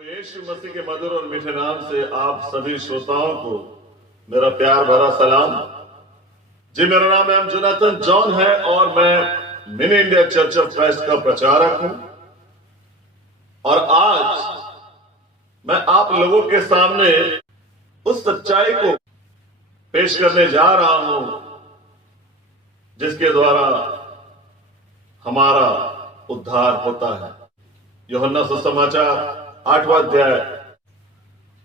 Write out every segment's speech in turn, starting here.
प्रभु यीशु मसीह के मधुर और मीठे नाम से आप सभी श्रोताओं को मेरा प्यार भरा सलाम। जी, मेरा नाम एम जोनाथन जॉन है और मैं mini India church of Christ का प्रचारक हूं। और आज मैं आप लोगों के सामने उस सच्चाई को पेश करने जा रहा हूं जिसके द्वारा हमारा उद्धार होता है। यूहन्ना सुसमाचार 8वां अध्याय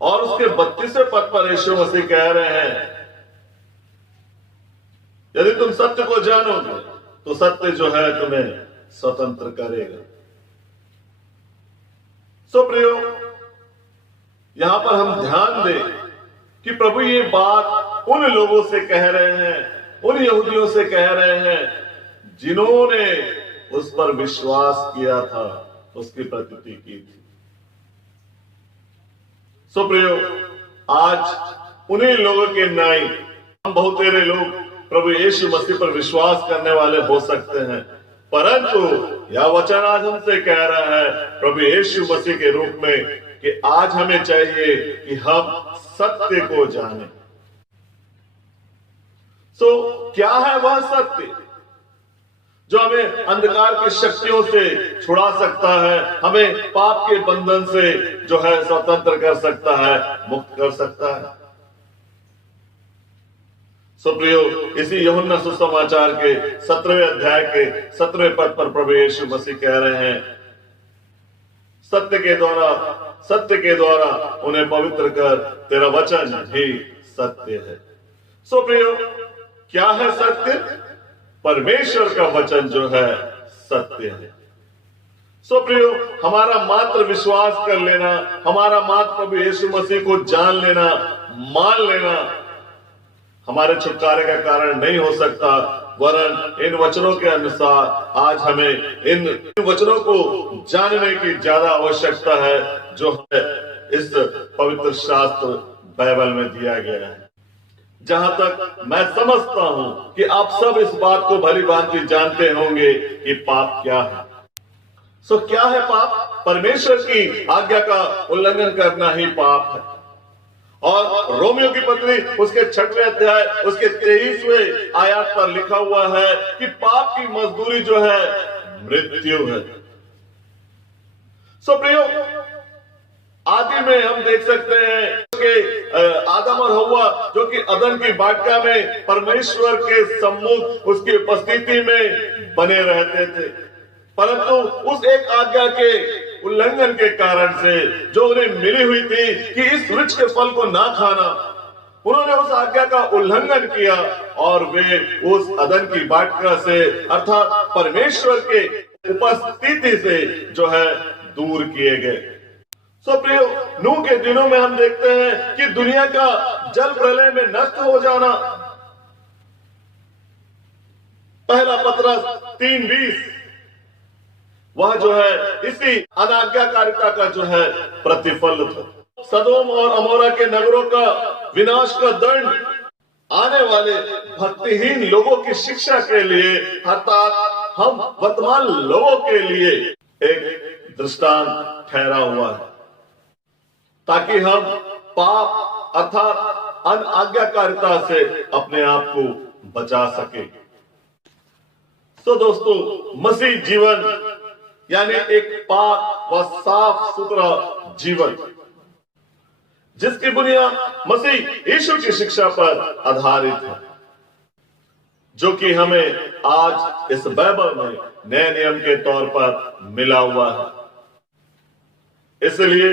और उसके 32वें पद पर यीशु मसीह कह रहे हैं, यदि तुम सत्य को जानोगे तो सत्य जो है तुम्हें स्वतंत्र करेगा। सो प्रियो, यहां पर हम ध्यान दें कि प्रभु ये बात उन लोगों से कह रहे हैं, उन यहूदियों से कह रहे हैं जिन्होंने उस पर विश्वास किया था, उसकी प्रतीति की थी। सो प्रियो, आज उन्हीं लोगों के नाई हम बहुतेरे लोग प्रभु यीशु मसीह पर विश्वास करने वाले हो सकते हैं, परंतु यह वचन आज हमसे कह रहा है प्रभु यीशु मसीह के रूप में कि आज हमें चाहिए कि हम सत्य को जानें। सो क्या है वह सत्य जो हमें अंधकार की शक्तियों से छुड़ा सकता है, हमें पाप के बंधन से जो है स्वतंत्र कर सकता है, मुक्त कर सकता है। सो प्रियो, इसी यूहन्ना सुसमाचार के 17वें अध्याय के 17वें पद पर प्रभु यीशु मसीह कह रहे हैं, सत्य के द्वारा उन्हें पवित्र कर, तेरा वचन ही सत्य है। सो प्रियो, क्या है सत्य? परमेश्वर का वचन जो है सत्य है। सो प्रियो, हमारा मात्र विश्वास कर लेना, हमारा मात्र प्रभु यीशु मसीह को जान लेना, मान लेना हमारे छुटकारे का कारण नहीं हो सकता, वरन इन वचनों के अनुसार आज हमें इन वचनों को जानने की ज्यादा आवश्यकता है जो है इस पवित्र शास्त्र बाइबल में दिया गया है। जहां तक मैं समझता हूं कि आप सब इस बात को भली भांति जानते होंगे कि पाप क्या है। सो क्या है पाप? परमेश्वर की आज्ञा का उल्लंघन करना ही पाप है। और रोमियो की पत्री उसके 6वें अध्याय उसके 23वें आयत पर लिखा हुआ है कि पाप की मजदूरी जो है मृत्यु है। सो प्रियो, आदि में हम देख सकते हैं कि आदम और हव्वा जो कि अदन की वाटिका में परमेश्वर के सम्मुख उसकी उपस्थिति में बने रहते थे, परंतु उस एक आज्ञा के उल्लंघन के कारण से जो उन्हें मिली हुई थी कि इस वृक्ष के फल को ना खाना, उन्होंने उस आज्ञा का उल्लंघन किया और वे उस अदन की वाटिका से अर्थात परमेश्वर के उपस्थिति से जो है दूर किए गए। सो प्रियो, नूह के दिनों में हम देखते हैं कि दुनिया का जल प्रलय में नष्ट हो जाना, पहला पतरस 3:20 वह जो है इसी अनाज्ञाकारिता का जो है प्रतिफल था। सदोम और अमोरा के नगरों का विनाश का दंड आने वाले भक्तिहीन लोगों की शिक्षा के लिए अर्थात हम वर्तमान लोगों के लिए एक दृष्टांत ठहरा हुआ है, ताकि हम पाप अर्थात अनाज्ञाकारिता से अपने आप को बचा सके। तो दोस्तों, मसीह जीवन यानी एक पाक व साफ सुथरा जीवन जिसकी बुनियाद मसीह यीशु की शिक्षा पर आधारित है, जो कि हमें आज इस बाइबल में नए नियम के तौर पर मिला हुआ है। इसलिए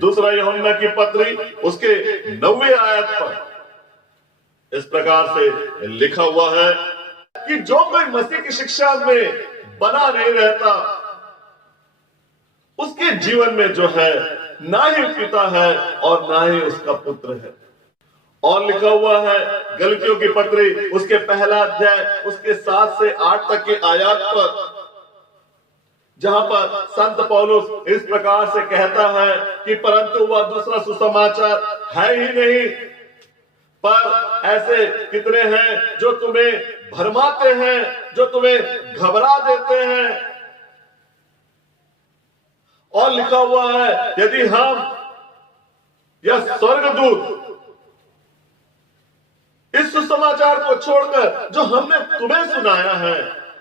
दूसरा यूहन्ना की पत्री उसके 9वें आयत पर इस प्रकार से लिखा हुआ है कि जो कोई मसीह की शिक्षा में बना नहीं रहता उसके जीवन में जो है ना ही पिता है और ना ही उसका पुत्र है। और लिखा हुआ है गलतियों की पत्री उसके पहला अध्याय उसके 7 से 8 तक के आयत पर, जहां पर संत पौलुस इस प्रकार से कहता है कि परंतु वह दूसरा सुसमाचार है ही नहीं, पर ऐसे कितने हैं जो तुम्हें भरमाते हैं, जो तुम्हें घबरा देते हैं और लिखा हुआ है, यदि हम या स्वर्गदूत इस सुसमाचार को छोड़कर जो हमने तुम्हें सुनाया है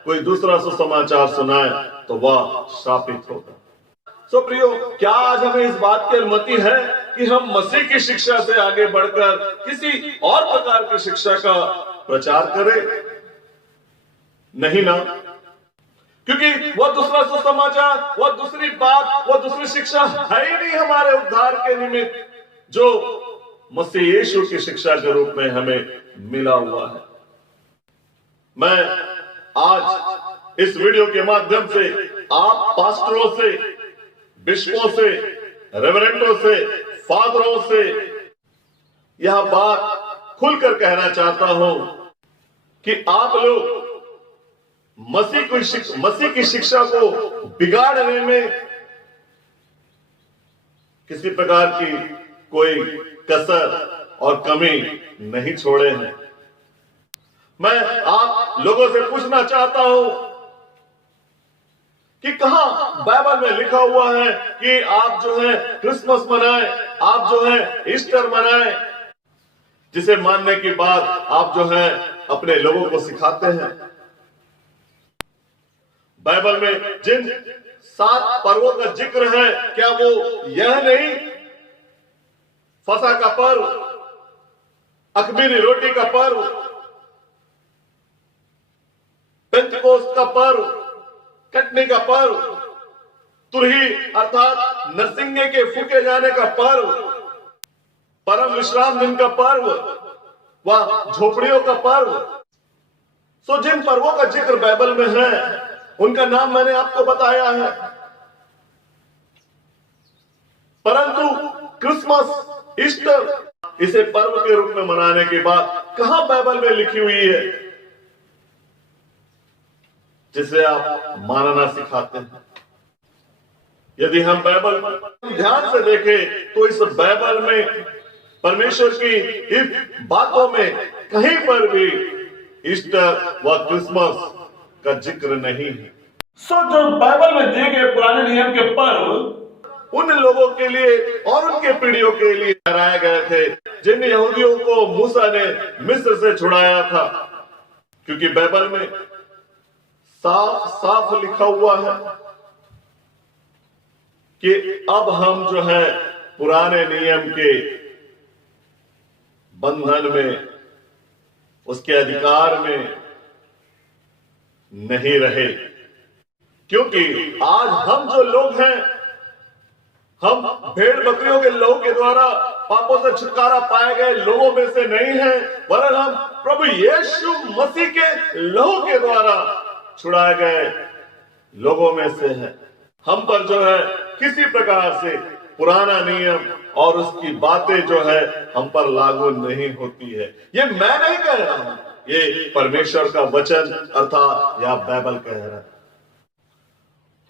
कोई दूसरा सुसमाचार सुनाए तो वह शापित होगा। सो प्रियो, क्या आज हमें इस बात की अनुमति है कि हम मसीह की शिक्षा से आगे बढ़कर किसी और प्रकार की शिक्षा का प्रचार करें? नहीं ना, क्योंकि वह दूसरा सुसमाचार, वह दूसरी बात, वह दूसरी शिक्षा है ही नहीं हमारे उद्धार के निमित्त जो मसीह यीशु की शिक्षा के रूप में हमें मिला हुआ है। मैं आज इस वीडियो के माध्यम से आप पास्टरों से, बिशपों से, रेवरेंडों से, फादरों से यह बात खुलकर कहना चाहता हूं कि आप लोग मसीह की शिक्षा को बिगाड़ने में किसी प्रकार की कोई कसर और कमी नहीं छोड़े हैं। मैं आप लोगों से पूछना चाहता हूं कि कहां बाइबल में लिखा हुआ है कि आप जो है क्रिसमस मनाएं, आप जो है ईस्टर मनाएं, जिसे मानने के बाद आप जो है अपने लोगों को सिखाते हैं। बाइबल में जिन 7 पर्वों का जिक्र है, क्या वो यह नहीं, फसह का पर्व, अख़मीरी रोटी का पर्व, पेंतकोस्त का पर्व, कटनी का पर्व, तुरही अर्थात नरसिंगे के फूके जाने का पर्व, परम विश्राम दिन का पर्व, व झोपड़ियों का पर्व। सो जिन पर्वों का जिक्र बाइबल में है उनका नाम मैंने आपको बताया है, परंतु क्रिसमस, ईस्टर इसे पर्व के रूप में मनाने के बाद कहां बाइबल में लिखी हुई है जिसे आप मानना सिखाते हैं? यदि हम बाइबल ध्यान से देखें तो इस बाइबल में परमेश्वर की इस बातों में कहीं पर भी ईस्टर व क्रिसमस का जिक्र नहीं है। सो जो बाइबल में दिए गए पुराने नियम के पर्व उन लोगों के लिए और उनके पीढ़ियों के लिए ठहराए गए थे जिन यहूदियों को मूसा ने मिस्र से छुड़ाया था, क्योंकि बाइबल में साफ साफ लिखा हुआ है कि अब हम जो है पुराने नियम के बंधन में, उसके अधिकार में नहीं रहे, क्योंकि आज हम जो लोग हैं हम भेड़ बकरियों के लहू के द्वारा पापों से छुटकारा पाए गए लोगों में से नहीं हैं, वरन हम प्रभु यीशु मसीह के लहू के द्वारा छुड़ाए गए लोगों में से हैं। हम पर जो है किसी प्रकार से पुराना नियम और उसकी बातें जो है हम पर लागू नहीं होती है। ये मैं नहीं कह रहा हूं, ये परमेश्वर का वचन अर्थात यह बाइबल कह रहा है।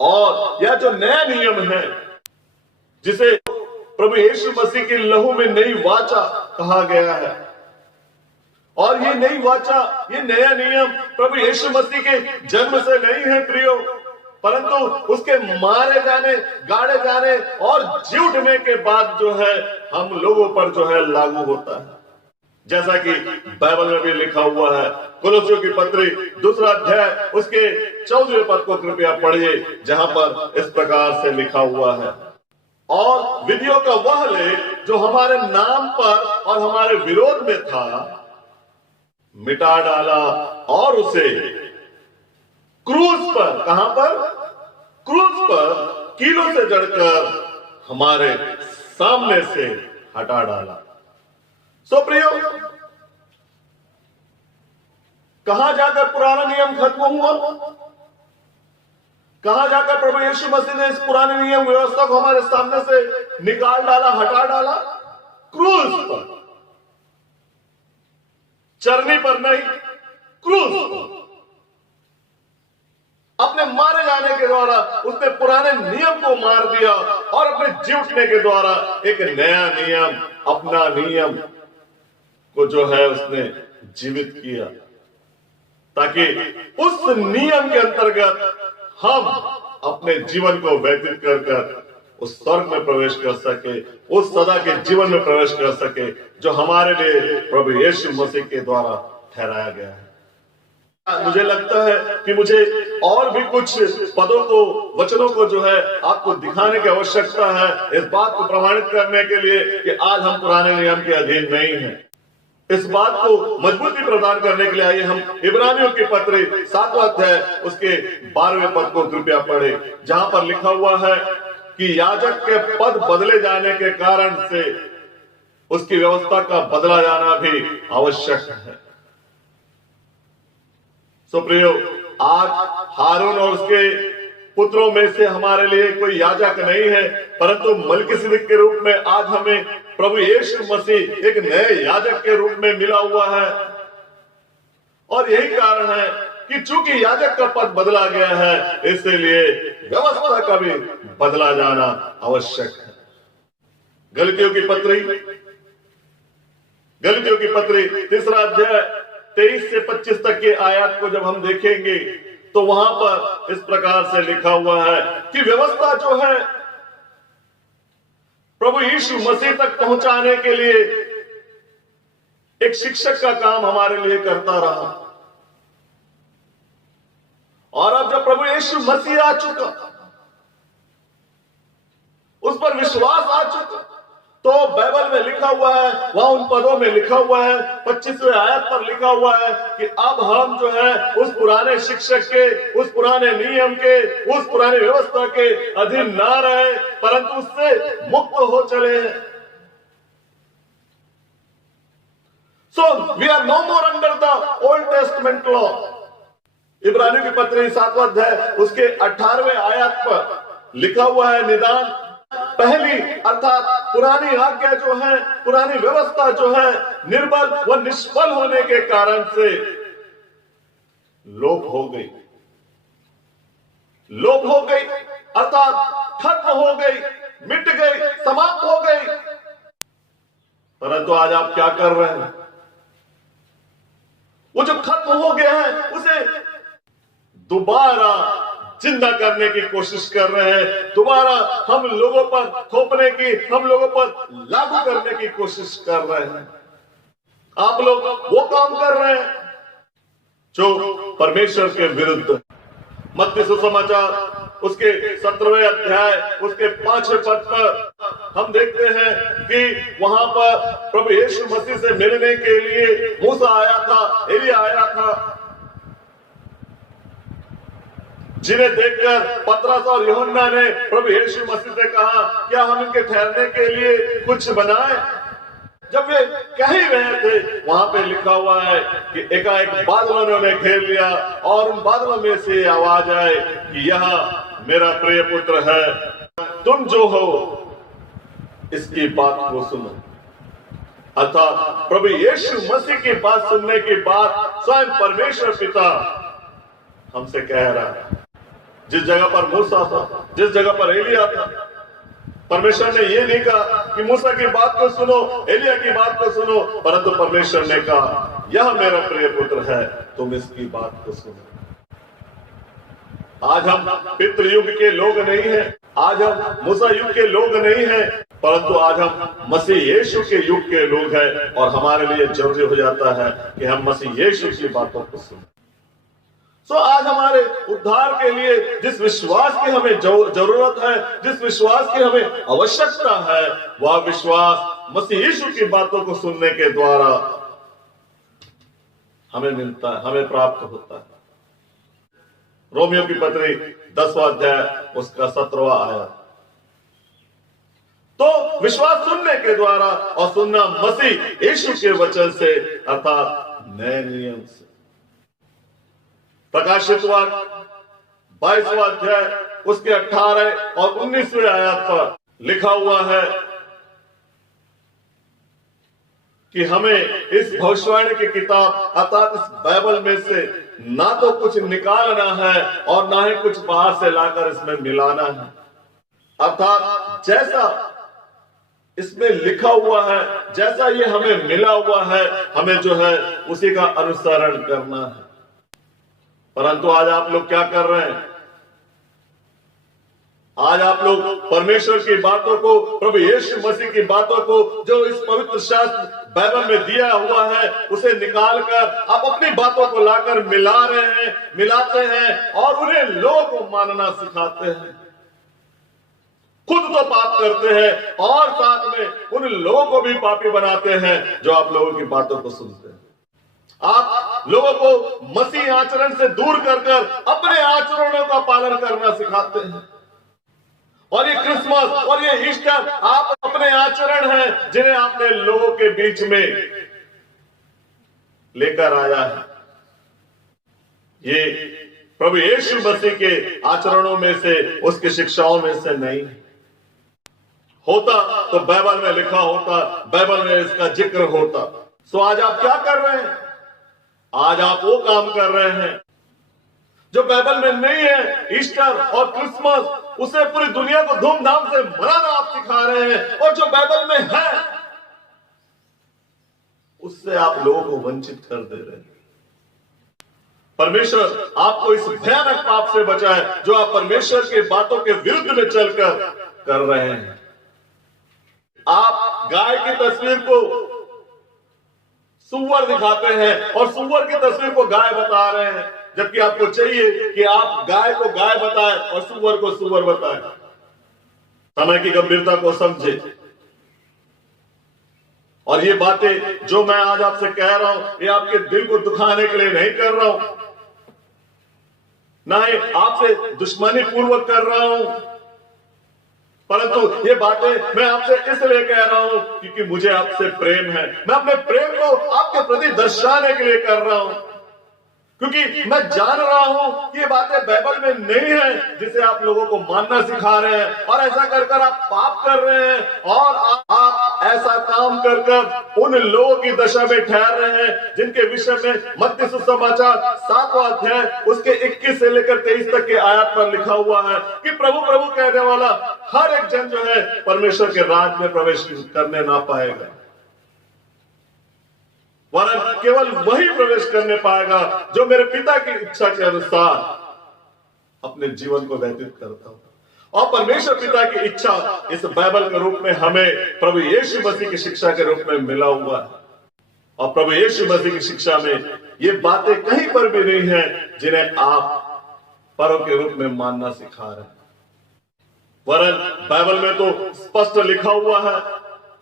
और यह जो नया नियम है जिसे प्रभु यीशु मसीह के लहू में नई वाचा कहा गया है, और ये नई वाचा, ये नया नियम प्रभु यीशु मसीह के जन्म से नहीं है प्रियो, परंतु उसके मारे जाने, गाड़े जाने और जी उठने के बाद जो है हम लोगों पर जो है लागू होता है। जैसा कि बाइबल में भी लिखा हुआ है, कुलुस्सियों की पत्री 2 अध्याय उसके 14वें पद को कृपया पढ़िए, जहां पर इस प्रकार से लिखा हुआ है, और विधियों का वह लेख जो हमारे नाम पर और हमारे विरोध में था मिटा डाला और उसे क्रूस पर, कहां पर? क्रूस पर कीलों से जड़कर हमारे सामने से हटा डाला। सो प्रियो, कहां जाकर पुराना नियम खत्म हुआ? कहां जाकर प्रभु यीशु मसीह ने इस पुराने नियम व्यवस्था को हमारे सामने से निकाल डाला, हटा डाला? क्रूस पर, चरनी पर नहीं, क्रूस पर अपने मारे जाने के द्वारा उसने पुराने नियम को मार दिया और अपने जी उठने के द्वारा एक नया नियम, अपना नियम को जो है उसने जीवित किया, ताकि उस नियम के अंतर्गत हम अपने जीवन को व्यतीत कर उस स्वर्ग में प्रवेश कर सके, उस सदा के जीवन में प्रवेश कर सके जो हमारे लिए प्रभु यीशु मसीह के द्वारा ठहराया गया है। मुझे लगता है कि मुझे और भी कुछ पदों को, वचनों को जो है आपको दिखाने की आवश्यकता है, इस बात को प्रमाणित करने के लिए कि आज हम पुराने नियम के अधीन नहीं हैं। इस बात को मजबूती प्रदान करने के लिए आइए हम इब्रानियों के पत्र 7वां अध्याय उसके 12वें पद को कृपया पढ़े, जहां पर लिखा हुआ है कि याजक के पद बदले जाने के कारण से उसकी व्यवस्था का बदला जाना भी आवश्यक है। सो प्रियो, आज हारून और उसके पुत्रों में से हमारे लिए कोई याजक नहीं है, परंतु मलिकिसिदक के रूप में आज हमें प्रभु यीशु मसीह एक नए याजक के रूप में मिला हुआ है। और यही कारण है कि चूंकि याजक का पद बदला गया है, इसलिए व्यवस्था का भी बदला जाना आवश्यक है। गलतियों की पत्री 3 अध्याय 23 से 25 तक के आयत को जब हम देखेंगे तो वहां पर इस प्रकार से लिखा हुआ है कि व्यवस्था जो है प्रभु यीशु मसीह तक पहुंचाने के लिए एक शिक्षक का काम हमारे लिए करता रहा। और अब जब प्रभु यीशु मसीह आ चुका, उस पर विश्वास आ चुका, तो बाइबल में लिखा हुआ है, वहां उन पदों में लिखा हुआ है, 25वें आयत पर लिखा हुआ है कि अब हम जो है उस पुराने शिक्षक के, उस पुराने नियम के, उस पुरानी व्यवस्था के अधीन ना रहे, परंतु उससे मुक्त हो चले हैं। So we are no more under the Old Testament law. इब्रानियों की पत्री 7वां अध्याय उसके 18वें आयत पर लिखा हुआ है, निदान पहली अर्थात पुरानी आज्ञा जो है, पुरानी व्यवस्था जो है, निर्बल व निष्फल होने के कारण से लोप हो गई अर्थात खत्म हो गई, मिट गई, समाप्त हो गई। परंतु आज आप क्या कर रहे हैं? वो जो खत्म हो गया है उसे दोबारा जिंदा करने की कोशिश कर रहे हैं, दोबारा हम लोगों पर थोपने की, हम लोगों पर लागू करने की कोशिश कर रहे हैं। आप लोग वो काम कर रहे हैं जो परमेश्वर के विरुद्ध। मत्ती सुसमाचार उसके 17वें अध्याय उसके 5वें पद पर हम देखते हैं कि वहां पर प्रभु यीशु मसीह से मिलने के लिए मूसा आया था, एलिया आया था, जिन्हें देखकर पतरस और यूहन्ना ने प्रभु यीशु मसीह से कहा, क्या हम इनके ठहरने के लिए कुछ बनाए? जब वे कह ही रहे थे, वहां पे लिखा हुआ है कि एकाएक बादलों ने उन्हें घेर लिया और उन बादलों में से आवाज आए कि यह मेरा प्रिय पुत्र है, तुम जो हो इसकी बात को सुनो। अर्थात प्रभु यीशु मसीह की बात सुनने के बाद स्वयं परमेश्वर पिता हमसे कह रहा है। जिस जगह पर मूसा था, जिस जगह पर एलिया था, परमेश्वर ने ये नहीं कहा कि मूसा की बात को सुनो, एलिया की बात को सुनो, परंतु परमेश्वर ने कहा यह मेरा प्रिय पुत्र है, तुम इसकी बात को सुनो। आज हम पितृयुग के लोग नहीं हैं, आज हम मूसा युग के लोग नहीं हैं, परंतु आज हम मसीह यीशु के युग के लोग हैं। और हमारे लिए जरूरी हो जाता है कि हम मसीह यीशु की बातों को सुनें। आज हमारे उद्धार के लिए जिस विश्वास की हमें जरूरत है, जिस विश्वास की हमें आवश्यकता है, वह विश्वास मसीह यीशु की बातों को सुनने के द्वारा हमें मिलता है, हमें प्राप्त होता है। रोमियो की पत्री 10वां अध्याय उसका 17वां आयत। तो विश्वास सुनने के द्वारा, और सुनना मसीह यीशु के वचन से अर्थात नए नियम से। प्रकाशित वाक्य 22वां अध्याय उसके 18 और 19वें आयत पर लिखा हुआ है कि हमें इस भविष्यवाणी की किताब अर्थात इस बाइबल में से ना तो कुछ निकालना है और ना ही कुछ बाहर से लाकर इसमें मिलाना है। अर्थात जैसा इसमें लिखा हुआ है, जैसा ये हमें मिला हुआ है, हमें जो है उसी का अनुसरण करना है। परंतु आज आप लोग क्या कर रहे हैं? आज आप लोग परमेश्वर की बातों को, प्रभु यीशु मसीह की बातों को जो इस पवित्र शास्त्र बाइबल में दिया हुआ है उसे निकालकर आप अपनी बातों को लाकर मिला रहे हैं, मिलाते हैं और उन्हें लोगों को मानना सिखाते हैं। खुद तो पाप करते हैं और साथ में उन लोगों को भी पापी बनाते हैं जो आप लोगों की बातों को सुनते हैं। आप लोगों को मसीह आचरण से दूर कर अपने आचरणों का पालन करना सिखाते हैं। और ये क्रिसमस और ये ईस्टर आप अपने आचरण हैं जिन्हें आपने लोगों के बीच में लेकर आया है। ये प्रभु यीशु मसीह के आचरणों में से, उसकी शिक्षाओं में से नहीं होता तो बाइबल में लिखा होता, बाइबल में इसका जिक्र होता। सो आज आप क्या कर रहे हैं? आज आप वो काम कर रहे हैं जो बाइबल में नहीं है। ईस्टर और क्रिसमस उसे पूरी दुनिया को धूमधाम से मनाना आप सिखा रहे हैं, और जो बाइबल में है उससे आप लोगों को वंचित कर दे रहे हैं। परमेश्वर आपको इस भयानक पाप से बचाए जो आप परमेश्वर की बातों के विरुद्ध में चलकर कर रहे हैं। आप गाय की तस्वीर को सुअर दिखाते हैं और सुअर की तस्वीर को गाय बता रहे हैं, जबकि आपको चाहिए कि आप गाय को गाय बताएं और सुअर को सुअर बताएं। समय की गंभीरता को समझे। और ये बातें जो मैं आज आपसे कह रहा हूं, ये आपके दिल को दुखाने के लिए नहीं कर रहा हूं, ना ही आपसे दुश्मनी पूर्वक कर रहा हूं, परंतु ये बातें मैं आपसे इसलिए कह रहा हूं क्योंकि मुझे आपसे प्रेम है। मैं अपने प्रेम को आपके प्रति दर्शाने के लिए कर रहा हूं, क्योंकि मैं जान रहा हूं कि ये बातें बाइबल में नहीं है जिसे आप लोगों को मानना सिखा रहे हैं, और ऐसा कर आप पाप कर रहे हैं, और आप ऐसा काम कर उन लोगों की दशा में ठहर रहे हैं जिनके विषय में मत्ती सुसमाचार 7वां अध्याय उसके 21 से लेकर 23 तक के आयत पर लिखा हुआ है कि प्रभु प्रभु कहने वाला हर एक जन जो है परमेश्वर के राज में प्रवेश करने ना पाएगा, वरन केवल वही प्रवेश करने पाएगा जो मेरे पिता की इच्छा के अनुसार अपने जीवन को व्यतीत करता हूं। और परमेश्वर पिता की इच्छा इस बाइबल के रूप में हमें प्रभु यीशु मसीह की शिक्षा के रूप में मिला हुआ है, और प्रभु यीशु मसीह की शिक्षा में ये बातें कहीं पर भी नहीं है जिन्हें आप पर्व के रूप में मानना सिखा रहे हैं। वरन बाइबल में तो स्पष्ट लिखा हुआ है,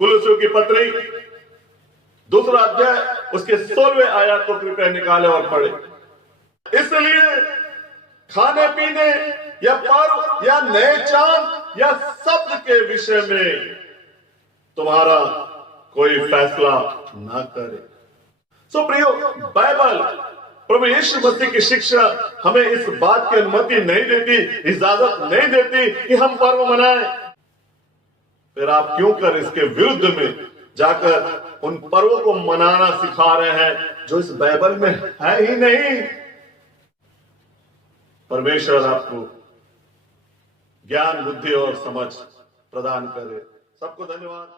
कुलुस्सियों की पत्री 2 अध्याय उसके 16वें आयत को कृपया निकाले और पढ़े। इसलिए खाने पीने या पर्व या नए चांद या शब्द के विषय में तुम्हारा कोई फैसला ना करे। सो प्रियो, बाइबल प्रभु यीशु मसीह की शिक्षा हमें इस बात की अनुमति नहीं देती, इजाजत नहीं देती कि हम पर्व मनाएं। फिर आप क्यों कर इसके विरुद्ध में जाकर उन पर्वों को मनाना सिखा रहे हैं जो इस बाइबल में है ही नहीं। परमेश्वर आपको ज्ञान, बुद्धि और समझ प्रदान करे। सबको धन्यवाद।